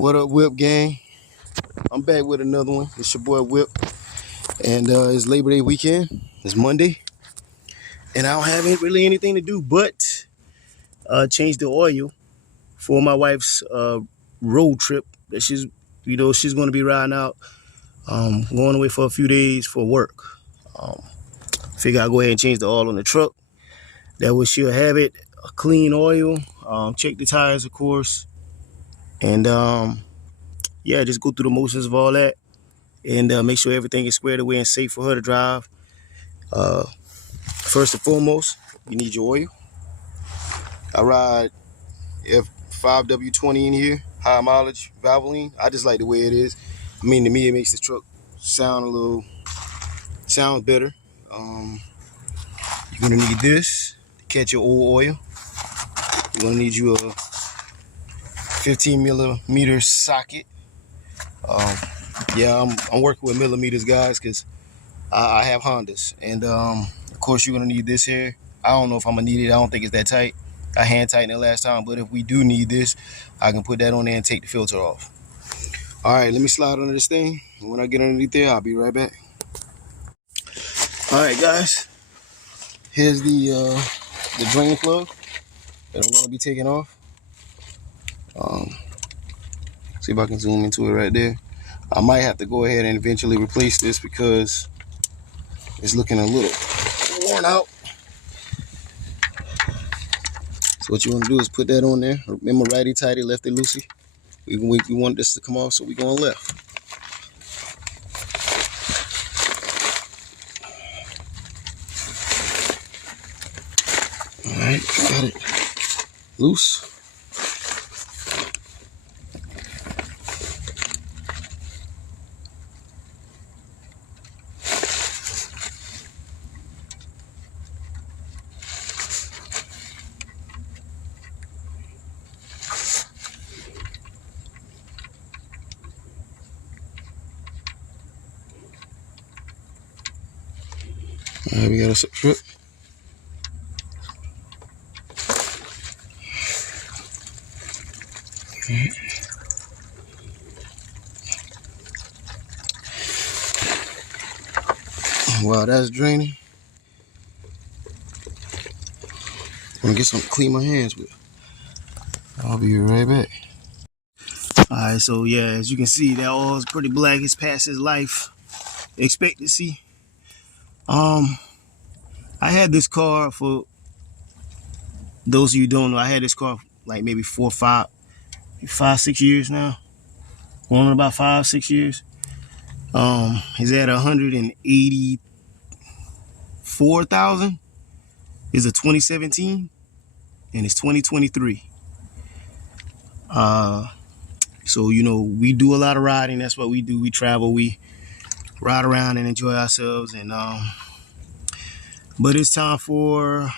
What up, Whip gang? I'm back with another one. It's your boy Whip, and it's Labor Day weekend. It's Monday, and I don't have really anything to do but change the oil for my wife's road trip that she's going to be riding out, going away for a few days for work. Figure I'll go ahead and change the oil on the truck. That way she'll have it a clean oil. Check the tires, of course, and yeah, just go through the motions of all that. And make sure everything is squared away and safe for her to drive. First and foremost, you need your oil. I ride F5W20 in here, high mileage Valvoline. I just like the way it is. I mean, to me, it makes the truck sound better. You're gonna need this to catch your old oil. You're gonna need you a 15 millimeter socket. Yeah, I'm working with millimeters, guys, because I have Hondas, and of course you're gonna need this here. I don't know if I'm gonna need it. I don't think it's that tight. I hand tightened it last time, but if we do need this, I can put that on there and take the filter off. All right, let me slide under this thing. When I get underneath there, I'll be right back. All right, guys, here's the drain plug that I'm gonna be taking off. See if I can zoom into it right there. I might have to go ahead and eventually replace this because it's looking a little worn out. So what you want to do is put that on there. Remember, righty tighty, lefty loosey. We want this to come off, so we're going left. All right, got it loose. All right, we got us up front. While that's draining, I'm gonna get something to clean my hands with. I'll be right back. All right, so yeah, as you can see, that oil is pretty black. It's past its life expectancy. I had this car, for those of you who don't know, I had this car like maybe 5, 6 years now. Going on about 5, 6 years. It's at 184,000. It's a 2017 and it's 2023. So we do a lot of riding. That's what we do. We travel, we ride around and enjoy ourselves, and but it's time for,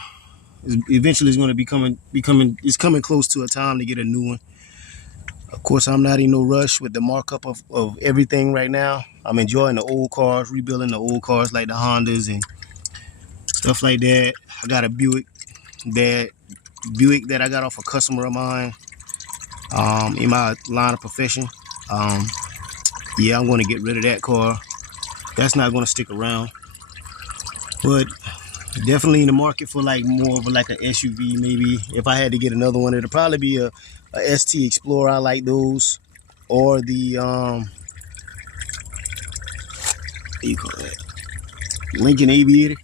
eventually it's going to be coming close to a time to get a new one. Of course, I'm not in no rush with the markup of everything right now. I'm enjoying the old cars, rebuilding the old cars like the Hondas and stuff like that. I got a Buick that I got off a customer of mine in my line of profession. Yeah, I'm going to get rid of that car. That's not going to stick around. But definitely in the market for like more of like an SUV. Maybe if I had to get another one, it'd probably be a ST Explorer. I like those, or the what do you call that, Lincoln Aviator.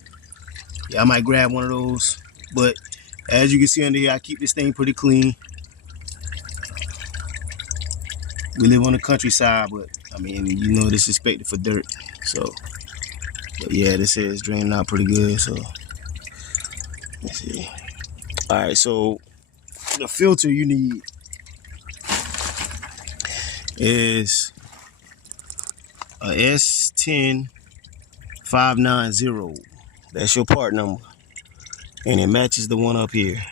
Yeah, I might grab one of those. But as you can see under here, I keep this thing pretty clean. We live on the countryside, but I mean, this is expected for dirt. So, but yeah, this is draining out pretty good. So let's see. All right, so the filter you need is a S10590. That's your part number, and it matches the one up here.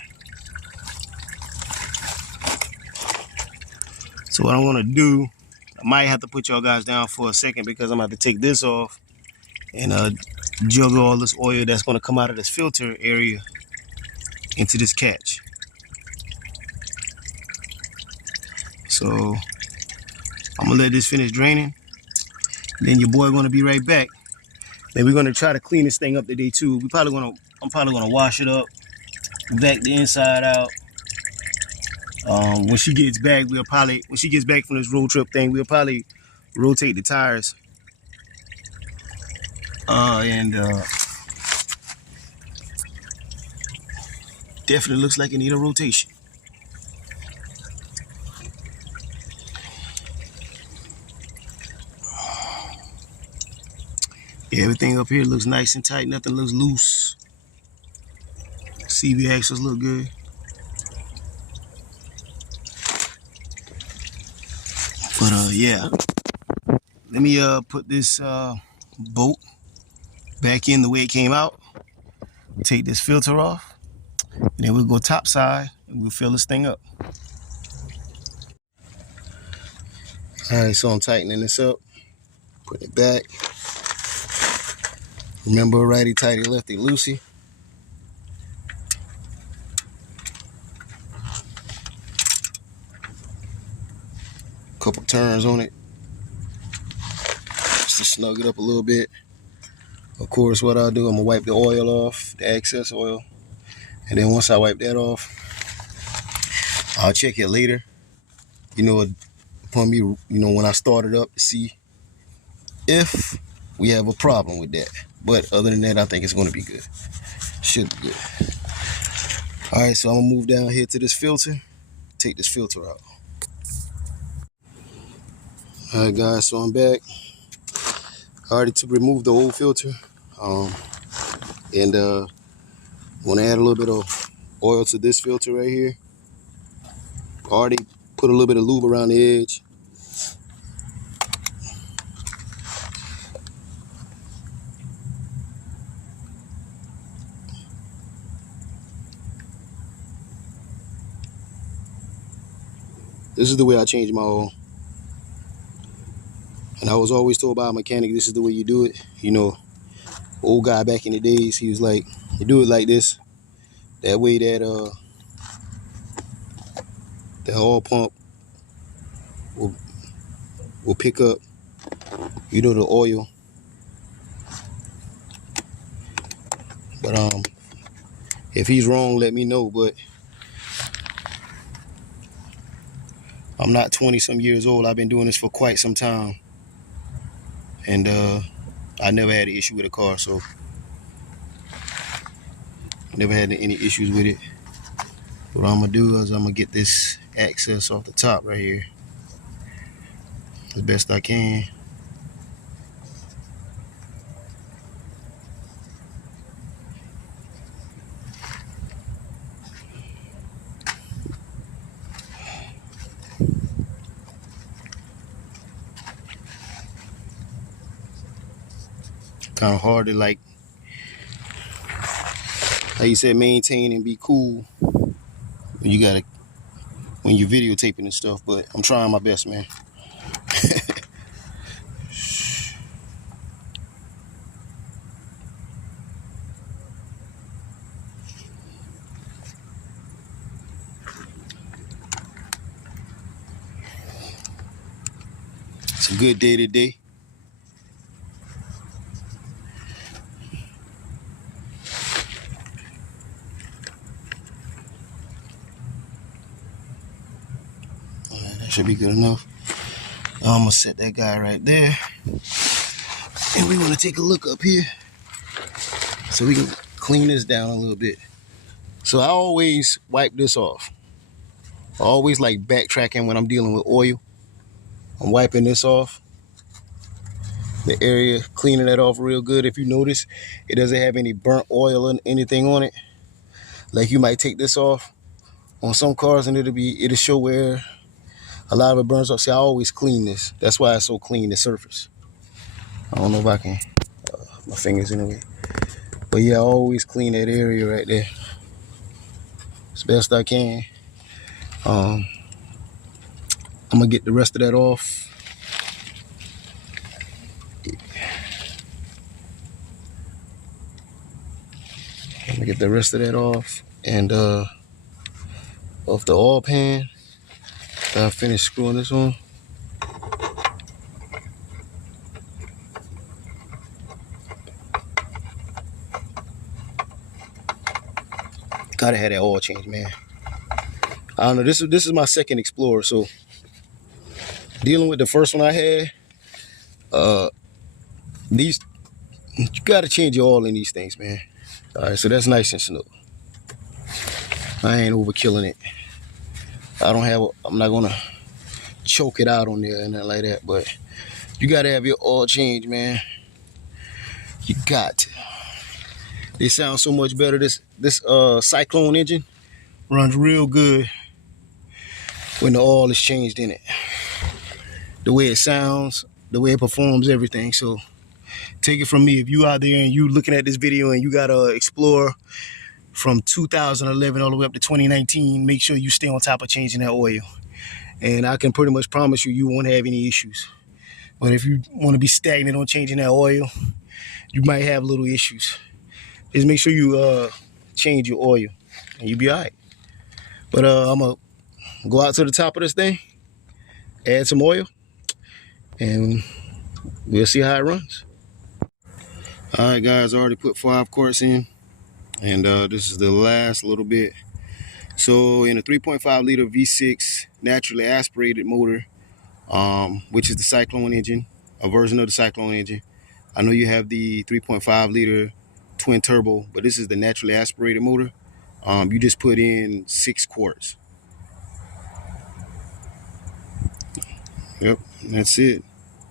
So what I'm gonna do, I might have to put y'all guys down for a second because I'm about to take this off and juggle all this oil that's gonna come out of this filter area into this catch. So I'm gonna let this finish draining. Then your boy gonna be right back. Then we're gonna try to clean this thing up today too. I'm probably gonna wash it up, vac the inside out. When she gets back, when she gets back from this road trip thing, we'll probably rotate the tires. And definitely looks like it need a rotation. Yeah, everything up here looks nice and tight. Nothing looks loose. CV axles look good. But yeah, let me put this bolt back in the way it came out. Take this filter off, and then we'll go top side and we'll fill this thing up. All right, so I'm tightening this up, putting it back. Remember, righty tighty, lefty loosey. Couple turns on it just to snug it up a little bit. Of course, what I'll do, I'm gonna wipe the oil off, the excess oil, and then once I wipe that off, I'll check it later. You know, upon me, when I start it up to see if we have a problem with that. But other than that, I think it's gonna be good. Should be good. All right, so I'm gonna move down here to this filter, take this filter out. All right, guys, so I'm back. I already removed the old filter, and want to add a little bit of oil to this filter right here. Already put a little bit of lube around the edge. This is the way I change my oil. And I was always told by a mechanic, this is the way you do it. You know, old guy back in the days, he was like, you do it like this. That way that the oil pump will pick up, the oil. But if he's wrong, let me know. But I'm not 20 some years old. I've been doing this for quite some time. And I never had an issue with a car, so never had any issues with it. What I'm gonna do is I'm gonna get this access off the top right here as best I can. Kind of hard to, like you said, maintain and be cool when you're videotaping and stuff, but I'm trying my best, man. It's a good day today. Should be good enough. I'm gonna set that guy right there, and we're gonna take a look up here so we can clean this down a little bit. So I always wipe this off. I always like backtracking when I'm dealing with oil. I'm wiping this off, the area, cleaning that off real good. If you notice, it doesn't have any burnt oil or anything on it. Like, you might take this off on some cars and it'll show where a lot of it burns off. See, I always clean this. That's why it's so clean, the surface. I don't know if I can, my fingers in the way. But yeah, I always clean that area right there as best I can. I'm gonna get the rest of that off. I'm gonna get the rest of that off. And off the oil pan, I finished screwing this on. Gotta have that oil change, man. I don't know. This is my second Explorer, so dealing with the first one I had, these you gotta change your oil in these things, man. All right, so that's nice and slow. I ain't overkilling it. I'm not gonna choke it out on there and nothing like that, but you gotta have your oil change, man. You got to. They sound so much better. This Cyclone engine runs real good when the oil is changed in it. The way it sounds, the way it performs, everything. So take it from me. If you out there and you looking at this video and you got to explore from 2011 all the way up to 2019, make sure you stay on top of changing that oil. And I can pretty much promise you, you won't have any issues. But if you want to be stagnant on changing that oil, you might have little issues. Just make sure you change your oil and you'll be all right. But I'm going to go out to the top of this thing, add some oil, and we'll see how it runs. All right, guys, I already put 5 quarts in, and this is the last little bit. So in a 3.5 liter V6 naturally aspirated motor, which is the Cyclone engine, a version of the Cyclone engine. I know you have the 3.5 liter twin turbo, but this is the naturally aspirated motor. You just put in 6 quarts. Yep, that's it.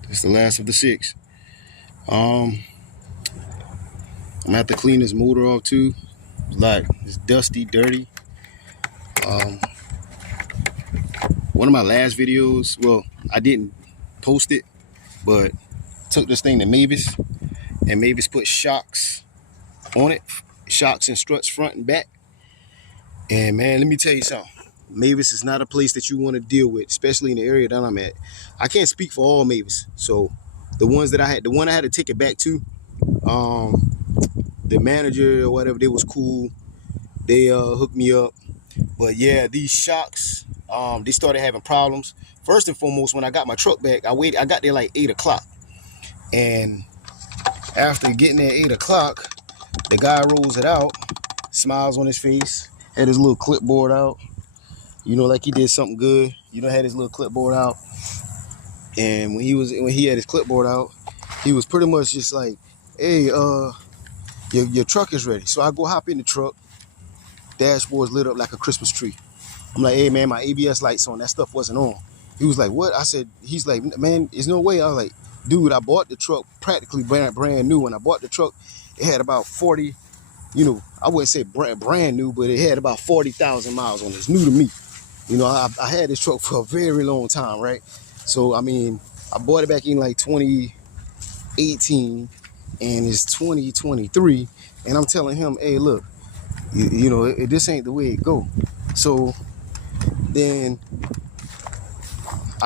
That's the last of the 6. I'm gonna have to clean this motor off too. It's dusty, dirty. One of my last videos, well, I didn't post it, but took this thing to Mavis, and Mavis put shocks on it, shocks and struts front and back. And man, let me tell you something. Mavis is not a place that you want to deal with, especially in the area that I'm at. I can't speak for all Mavis. So the one I had to take it back to, the manager or whatever, they was cool. They hooked me up. But yeah, these shocks, they started having problems. First and foremost, when I got my truck back, I got there like 8 o'clock. And after getting there at 8 o'clock, the guy rolls it out, smiles on his face, had his little clipboard out, you know, like he did something good. You know, had his little clipboard out. And when he had his clipboard out, he was pretty much just like, hey, your truck is ready. So I go hop in the truck, dashboard's lit up like a Christmas tree. I'm like, hey man, my ABS lights on, that stuff wasn't on. He was like, what? He's like, man, there's no way. I was like, dude, I bought the truck practically brand new. When I bought the truck, it had about 40, you know, I wouldn't say brand new, but it had about 40,000 miles on it. It's new to me. You know, I had this truck for a very long time, right? So, I mean, I bought it back in like 2018, and it's 2023, and I'm telling him, hey, look, you know, this ain't the way it go. So then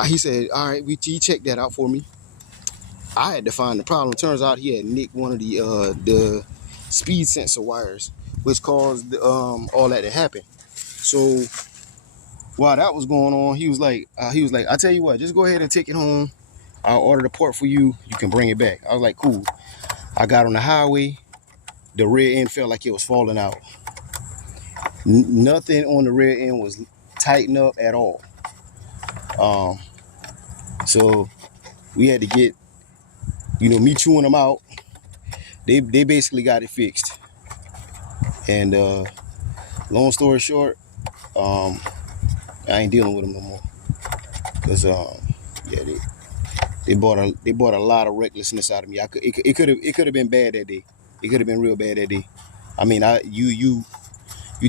he said, all right, he checked that out for me. I had to find the problem. Turns out he had nicked one of the speed sensor wires, which caused all that to happen. So while that was going on, he was like, I tell you what, just go ahead and take it home. I'll order the part for you. You can bring it back. I was like, cool. I got on the highway. The rear end felt like it was falling out. Nothing on the rear end was tightened up at all. So we had to get, you know, me chewing them out. They basically got it fixed. And long story short, I ain't dealing with them no more. Cause yeah, they bought a lot of recklessness out of me. It could have been bad that day. It could have been real bad that day. I mean, you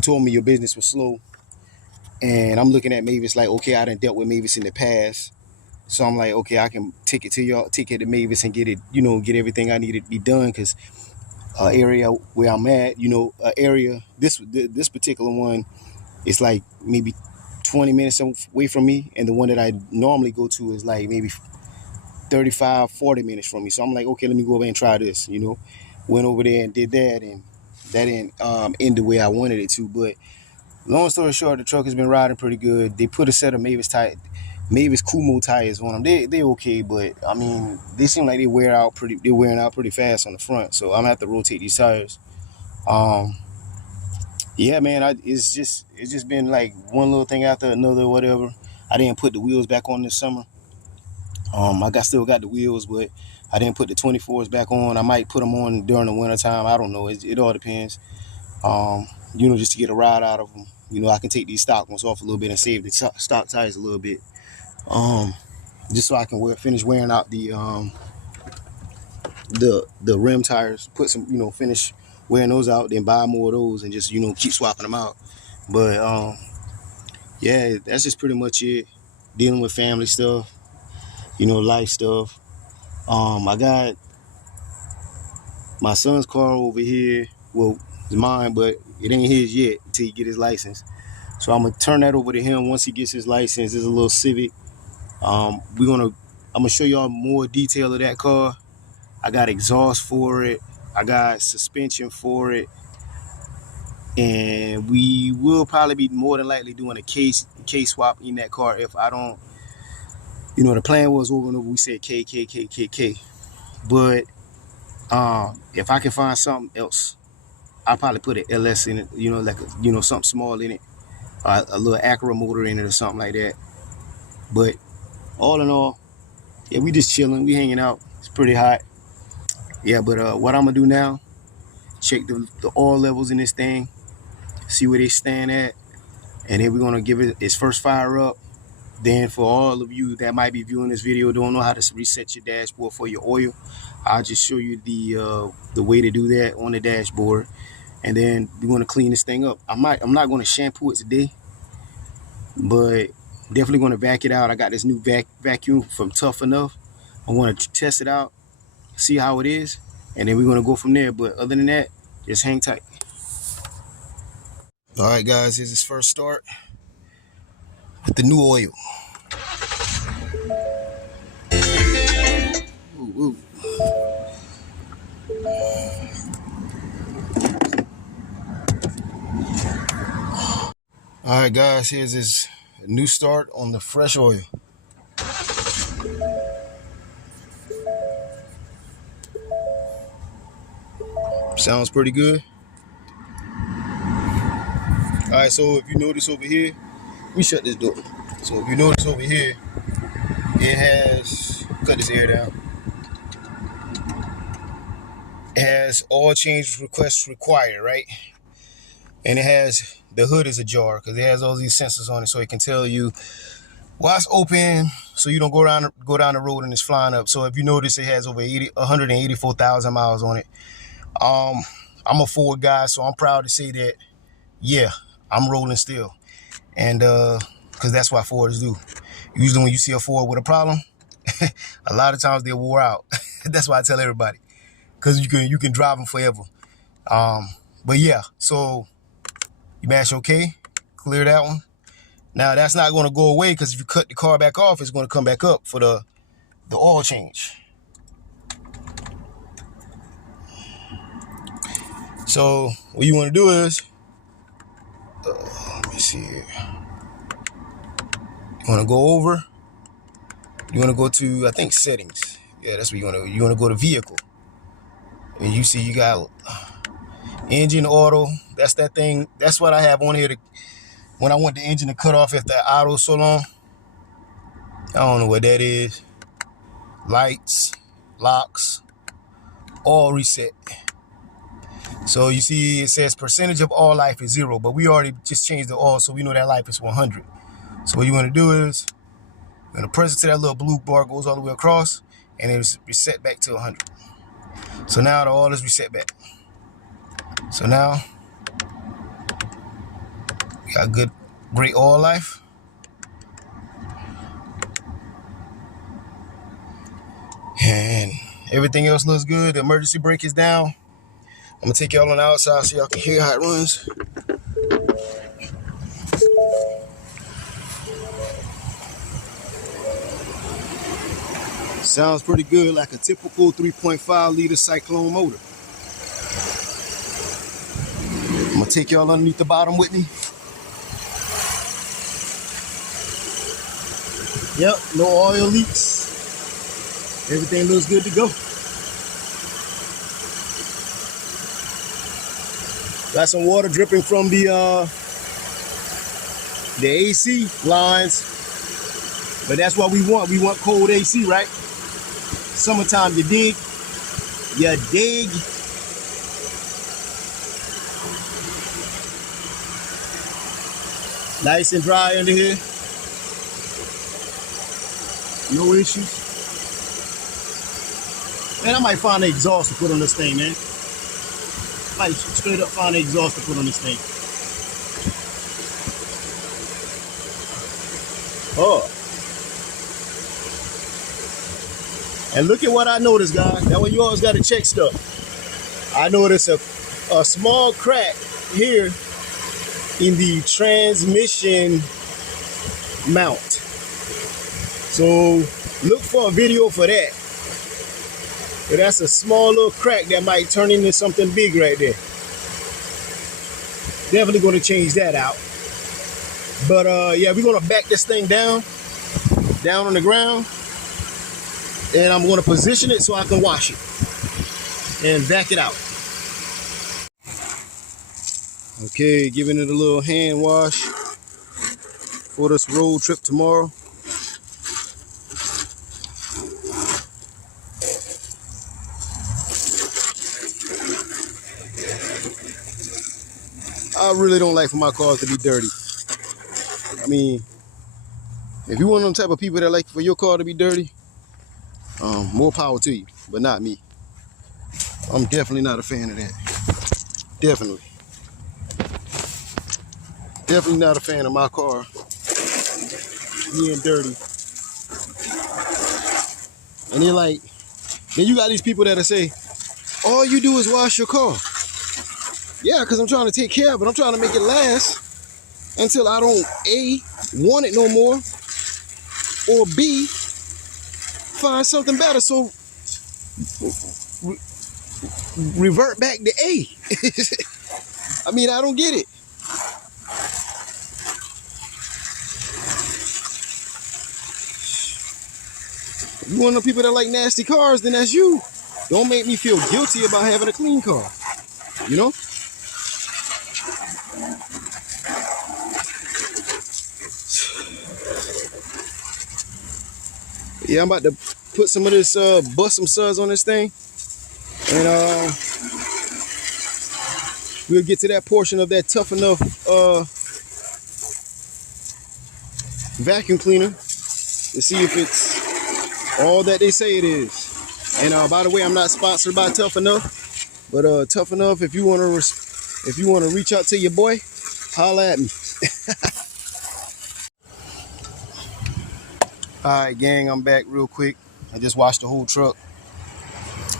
told me your business was slow, and I'm looking at Mavis like, okay, I done dealt with Mavis in the past, so I'm like, okay, I can take it to Mavis and get it, you know, get everything I need to be done. Cause area where I'm at, you know, this particular one is like maybe 20 minutes away from me, and the one that I normally go to is like maybe 35-40 minutes from me. So I'm like, okay, let me go over and try this, you know. Went over there and did that, and that didn't end the way I wanted it to. But long story short, the truck has been riding pretty good. They put a set of Mavis Kumo tires on them. They okay, but I mean, they seem like they're wearing out pretty fast on the front. So I'm gonna have to rotate these tires. Yeah, Yeah, man, it's just been like one little thing after another, or whatever. I didn't put the wheels back on this summer. Still got the wheels, but I didn't put the 24s back on. I might put them on during the winter time. I don't know. It all depends. Just to get a ride out of them. I can take these stock ones off a little bit and save the stock tires a little bit. Just so I can finish wearing out the rim tires. Put some, finish wearing those out, then buy more of those and just keep swapping them out. But yeah, that's just pretty much it. Dealing with family stuff, life stuff. I got my son's car over here. Well, it's mine, but it ain't his yet until he get his license. So I'm gonna turn that over to him once he gets his license. It's a little Civic. I'm gonna show y'all more detail of that car. I got exhaust for it. I got suspension for it. And we will probably be more than likely doing a case swap in that car if I don't. The plan was over and over. We said K. But if I can find something else, I'll probably put an LS in it. Like something small in it, a little Acura motor in it or something like that. But all in all, yeah, we just chilling. We hanging out. It's pretty hot. Yeah, but what I'm gonna do now? Check the oil levels in this thing, see where they stand at, and then we're gonna give it its first fire up. Then for all of you that might be viewing this video, don't know how to reset your dashboard for your oil, I'll just show you the way to do that on the dashboard. And then we're gonna clean this thing up. I'm not gonna shampoo it today, but definitely gonna vac it out. I got this new vacuum from Tough Enough. I want to test it out, see how it is, and then we're gonna go from there. But other than that, just hang tight. All right, guys, here's his first start with the new oil. Ooh. All right, guys, here's his new start on the fresh oil. Sounds pretty good. All right, so if you notice over here, let me shut this door. So if you notice over here, it has, cut this air down. It has oil change requests required, right? And it has, the hood is ajar because it has all these sensors on it, so it can tell you while it's open, so you don't go down the road and it's flying up. So if you notice, it has over 184,000 miles on it. I'm a Ford guy, so I'm proud to say that, yeah, I'm rolling still. And because that's what Fords do. Usually when you see a Ford with a problem, a lot of times they're wore out. That's why I tell everybody, because you can drive them forever. But yeah, so you mash OK, clear that one. Now that's not going to go away, because if you cut the car back off, it's going to come back up for the oil change. So what you want to do is, let me see here. You want to go over. You want to go to, I think, settings. Yeah, that's what you want to. You want to go to vehicle, and you see you got engine auto. That's that thing. That's what I have on here. When I want the engine to cut off if the auto's so long. I don't know what that is. Lights, locks, all reset. So you see it says percentage of all life is 0, but we already just changed the all, so we know that life is 100. So what you want to do is, you're going to press it to that little blue bar, goes all the way across, and it's reset back to 100. So now the oil is reset back. So now we got great oil life. And everything else looks good. The emergency brake is down. I'm gonna take y'all on the outside so y'all can hear how it runs. Sounds pretty good, like a typical 3.5 liter Cyclone motor. I'm gonna take y'all underneath the bottom with me. Yep, no oil leaks. Everything looks good to go. Got some water dripping from the AC lines, but that's what we want. We want cold AC, right? Summertime, you dig? You dig? Nice and dry under here. No issues. Man, I might find an exhaust to put on this thing, man. Might straight up find an exhaust to put on this thing. Oh. And look at what I noticed, guys. That way you always got to check stuff. I noticed a small crack here in the transmission mount. So look for a video for that. But that's a small little crack that might turn into something big right there. Definitely going to change that out. But yeah, we're going to back this thing down on the ground. And I'm going to position it so I can wash it and vac it out. Okay, giving it a little hand wash for this road trip tomorrow. I really don't like for my cars to be dirty. I mean, if you're one of them type of people that like for your car to be dirty, more power to you, but not me. I'm definitely not a fan of that. Definitely not a fan of my car being dirty. And they're like, then you got these people that'll say, all you do is wash your car. Yeah, because I'm trying to take care of it. I'm trying to make it last until I don't A, want it no more, or B, find something better. So revert back to A. I mean, I don't get it. You one of the people that like nasty cars, then that's you. Don't make me feel guilty about having a clean car. You know? Yeah, I'm about to put some of this, bust some suds on this thing. And we'll get to that portion of that Tough Enough vacuum cleaner to see if it's all that they say it is. And by the way, I'm not sponsored by Tough Enough, but Tough Enough, if you want to reach out to your boy, holla at me. All right, gang, I'm back real quick. I just washed the whole truck.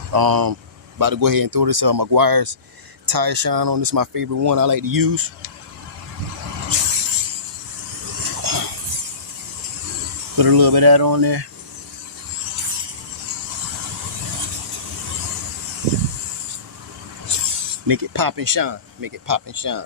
About to go ahead and throw this Meguiar's tire shine on. This is my favorite one I like to use. Put a little bit of that on there. Make it pop and shine. Make it pop and shine.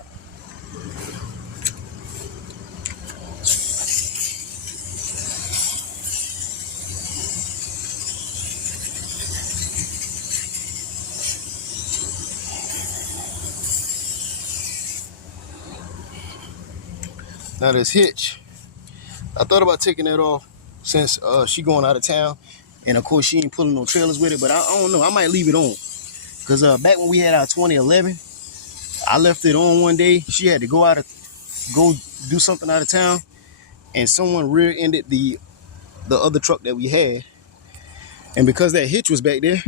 Now this hitch, I thought about taking that off since she going out of town, and of course she ain't pulling no trailers with it. But I don't know. I might leave it on, cause back when we had our 2011, I left it on one day. She had to go do something out of town, and someone rear-ended the other truck that we had, and because that hitch was back there,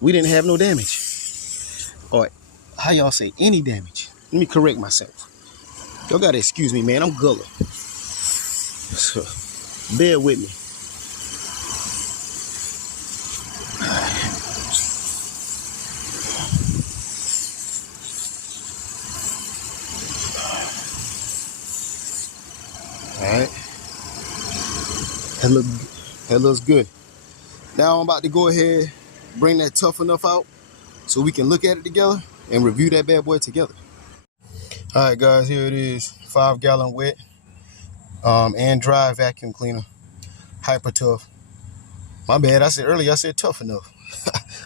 we didn't have no damage. Or how y'all say, any damage? Let me correct myself. Y'all gotta excuse me, man. I'm gullible. So, bear with me. All right. That looks good. Now I'm about to go ahead, bring that Tough Enough out so we can look at it together and review that bad boy together. All right, guys, here it is. 5-gallon wet and dry vacuum cleaner. Hyper Tough. My bad. I said earlier, I said Tough Enough.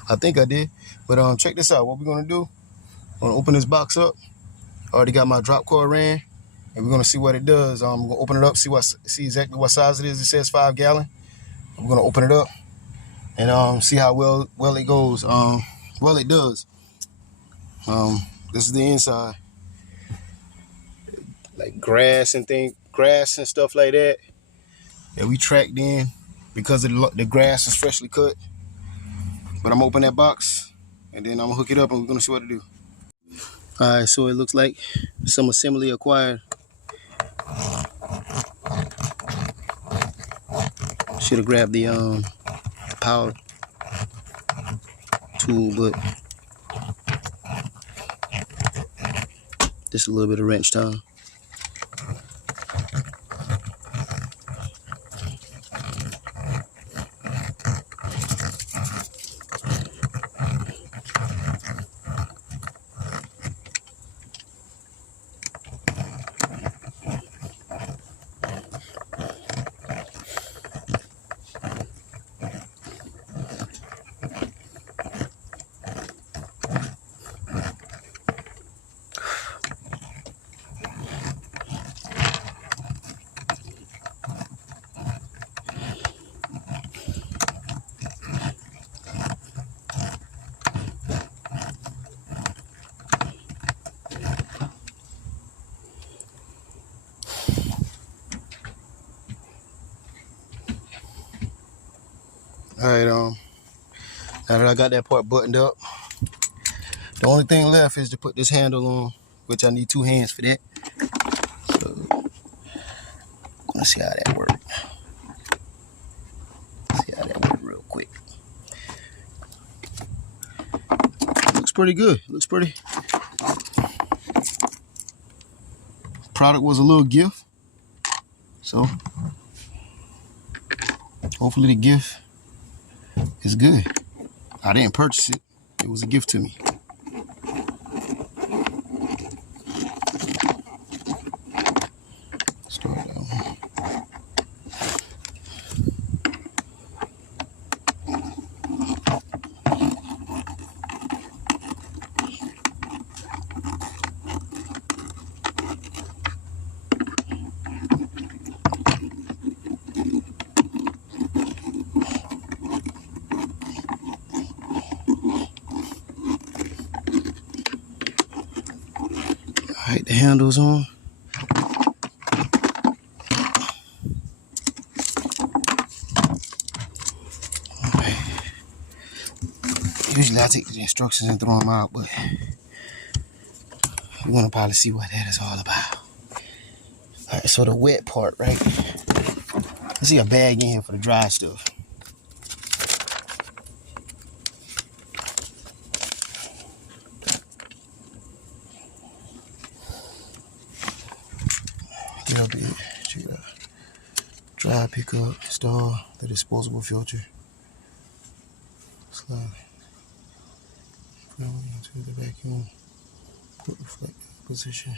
I think I did. But check this out. What we're going to do, I'm going to open this box up. I already got my drop core ran, and we're gonna see what it does. I'm gonna open it up, see exactly what size it is. It says 5 gallon. I'm gonna open it up and see how well it goes. Well, it does. This is the inside, like grass and stuff like that. Yeah, we tracked in because of the grass is freshly cut. But I'm gonna open that box and then I'm gonna hook it up and we're gonna see what to do. All right, so it looks like some assembly acquired. Should have grabbed the power tool, but just a little bit of wrench time. All right, now that I got that part buttoned up, the only thing left is to put this handle on, which I need 2 hands for that. So let's see how that works. See how that works real quick. Looks pretty good. Looks pretty. Product was a little gift, so hopefully the gift is good. I didn't purchase it. It was a gift to me. Start that one. All right, the handle's on. Okay. Usually I take the instructions and throw them out, but you want to probably see what that is all about. All right, so the wet part, right? I see a bag in here for the dry stuff. Check it out. Dry pickup, install the disposable filter. Slide into the vacuum. Put reflect position.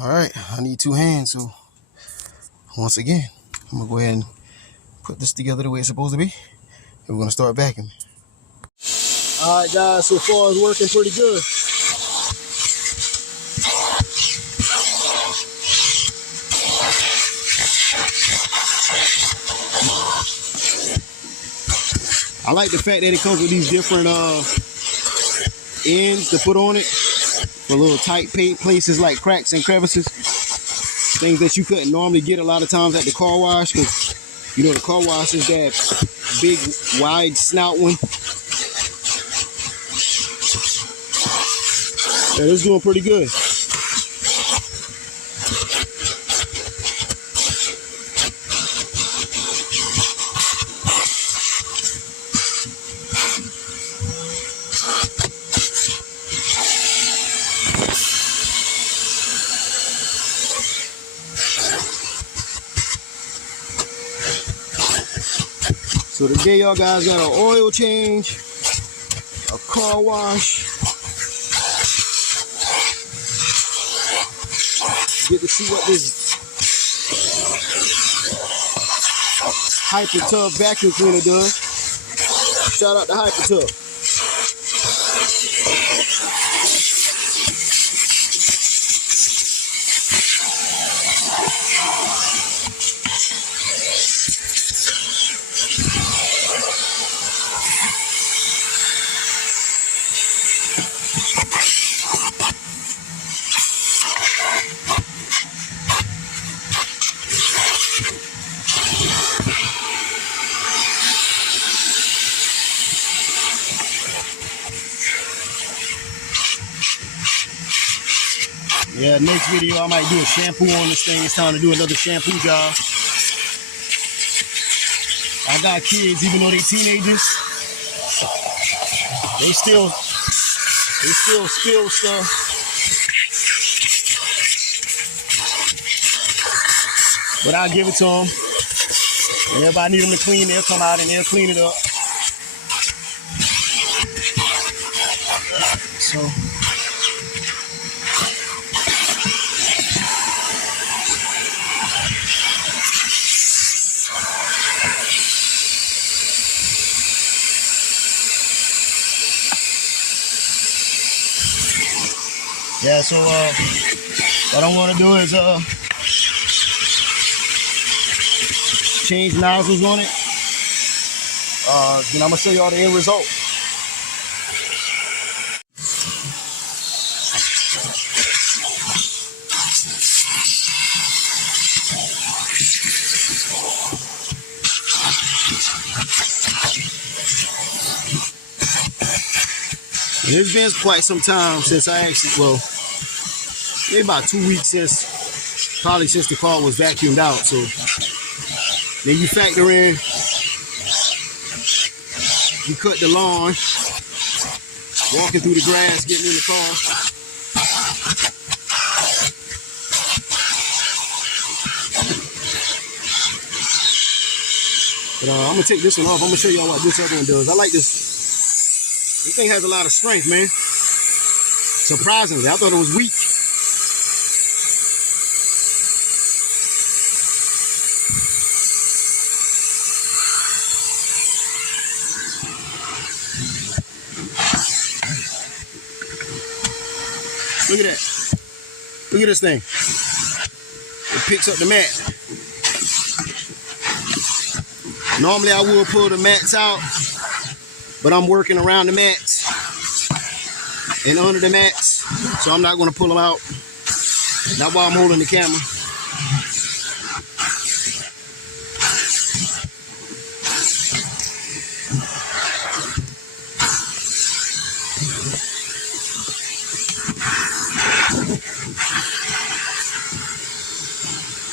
All right, I need 2 hands, so once again, I'm gonna go ahead and put this together the way it's supposed to be, and we're gonna start vacuuming. All right, guys, so far it's working pretty good. I like the fact that it comes with these different ends to put on it for little tight places like cracks and crevices, things that you couldn't normally get a lot of times at the car wash, because you know the car wash is that big wide snout one. Yeah, this is doing pretty good. So today y'all guys got an oil change, a car wash, get to see what this Hyper Tub vacuum cleaner does. Shout out to Hyper Tub. Yeah, next video I might do a shampoo on this thing. It's time to do another shampoo job. I got kids, even though they teenagers, they still spill stuff. But I'll give it to them. And everybody need them to clean, they'll come out and they'll clean it up. So yeah, so what I'm gonna do is change nozzles on it. Then I'm gonna show y'all the end result. It's been quite some time since I actually, well, maybe about 2 weeks probably since the car was vacuumed out. So then you factor in, you cut the lawn, walking through the grass, getting in the car. But I'm gonna take this one off. I'm gonna show y'all what this other one does. I like this. This thing has a lot of strength, man. Surprisingly, I thought it was weak. Look at that. Look at this thing. It picks up the mat. Normally I will pull the mats out, but I'm working around the mats and under the mats, so I'm not going to pull them out. Not while I'm holding the camera.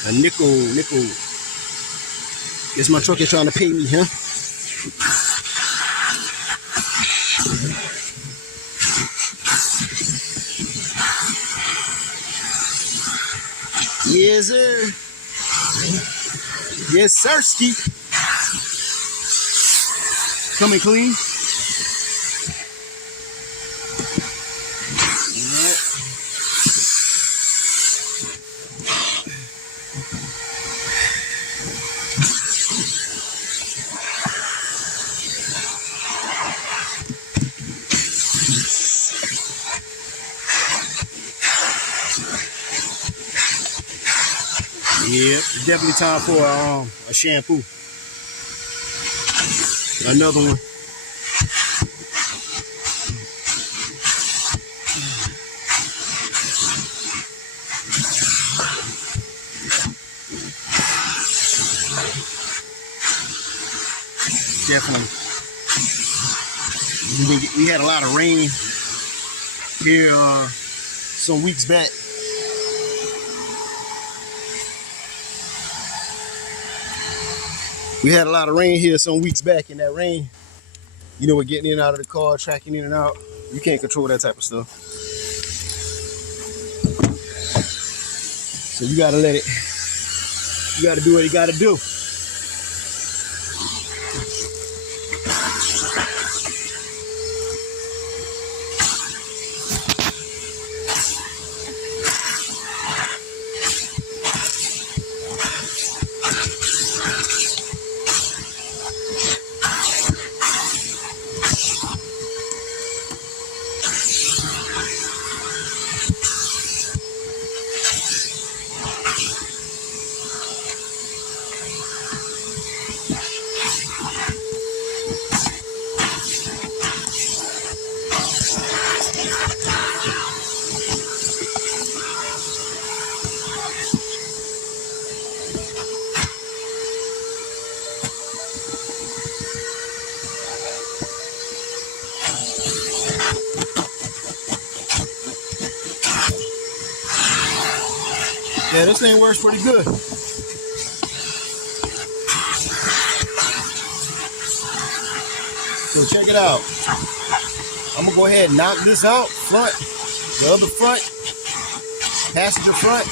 A nickel. Guess my truck is trying to pay me, huh? Yes, sir. Yes, sirski. Coming clean. Yep, definitely time for a shampoo. Another one. Definitely. We had a lot of rain here some weeks back. We had a lot of rain here some weeks back, and that rain, you know, we're getting in and out of the car, tracking in and out. You can't control that type of stuff. So you gotta let it, you gotta do what you gotta do. Yeah, this thing works pretty good. So check it out. I'm gonna go ahead and knock this out front, the other front, passenger front,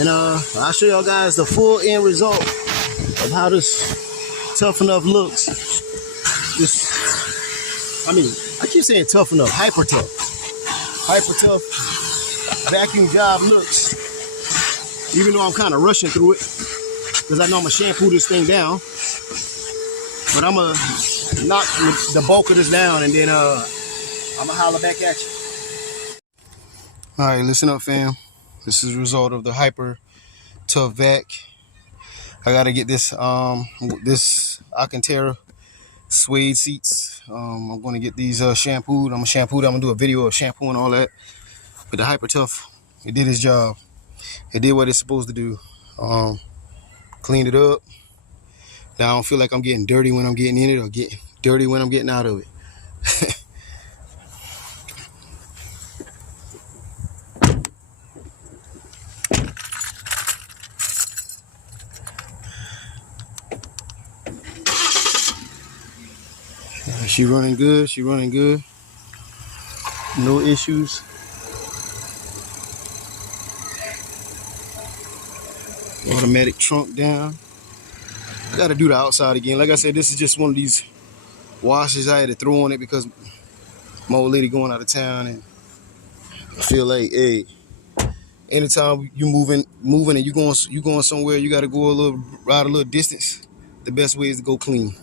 and I'll show y'all guys the full end result of how this Tough Enough looks. I keep saying Tough Enough, Hyper Tough vacuum job looks. Even though I'm kind of rushing through it, because I know I'm gonna shampoo this thing down, but I'm gonna knock the bulk of this down, and then I'm gonna holler back at you. All right, listen up, fam. This is the result of the Hyper Tough vac. I gotta get this this Alcantara suede seats. I'm gonna get these shampooed. I'm gonna shampoo them. I'm gonna do a video of shampooing all that. But the Hyper Tough, it did its job. It did what it's supposed to do. Cleaned it up. Now I don't feel like I'm getting dirty when I'm getting in it, or get dirty when I'm getting out of it. She running good. She running good. No issues. Automatic trunk down. I gotta do the outside again. Like I said, this is just one of these washes I had to throw on it because my old lady going out of town, and I feel like, hey, anytime you moving and you going somewhere, you gotta go ride a little distance. The best way is to go clean.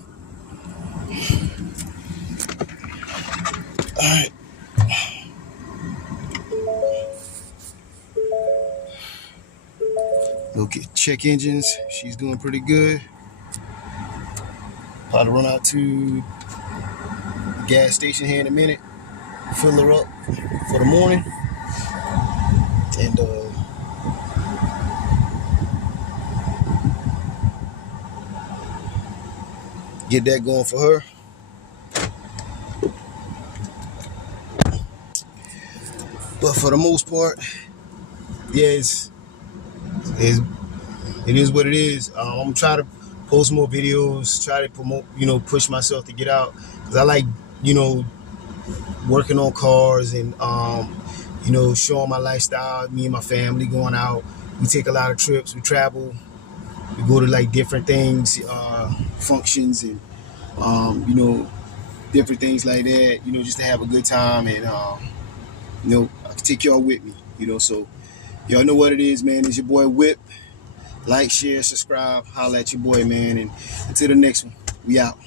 All right. Look at check engines. She's doing pretty good. Probably run out to the gas station here in a minute. Fill her up for the morning. And get that going for her. But for the most part, yeah, it is what it is. I'm gonna try to post more videos, try to promote, push myself to get out, because I like, working on cars and, showing my lifestyle, me and my family going out. We take a lot of trips, we travel, we go to like different things, functions and, different things like that, just to have a good time. And, I can take y'all with me, so y'all know what it is, man. It's your boy Whip. Like, share, subscribe, holla at your boy, man. And until the next one, we out.